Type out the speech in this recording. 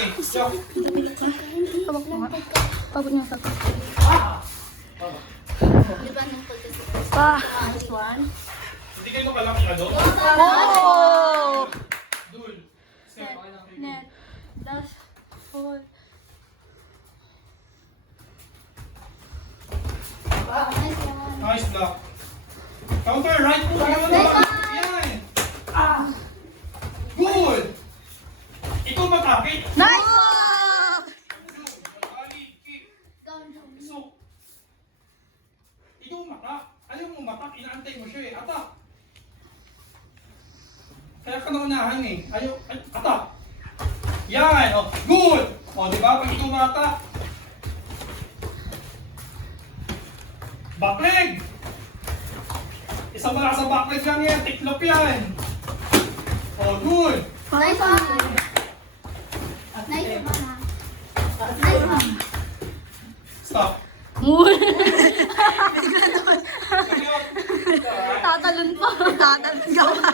Okay, go. Hawak mo nga. Pagod niya pagod. Di ba nung pagkasi? Pa. This one. Hindi kayo makalaki ano? Oh! Dul. Step, okay lang kayo. Net. Das. Four. Nice one. Nice block. Counter, right po. Yan. Good. Ikaw matapit. Nice! Ali, kick. So, ikaw mata. Ayaw mo mata, inaantay mo siya eh. Atak. Kaya ka naunahan eh. Ayaw, atak. Yan, oh. Good. O, di ba? Pag ikaw mata. Backleg. Isang mala sa backleg lang yan. Tiklop yan. O, good. Nice one. Nice one. Nice one. Stop. Mul. Sige, oh. Tatalon pa. Tatalon ka pa.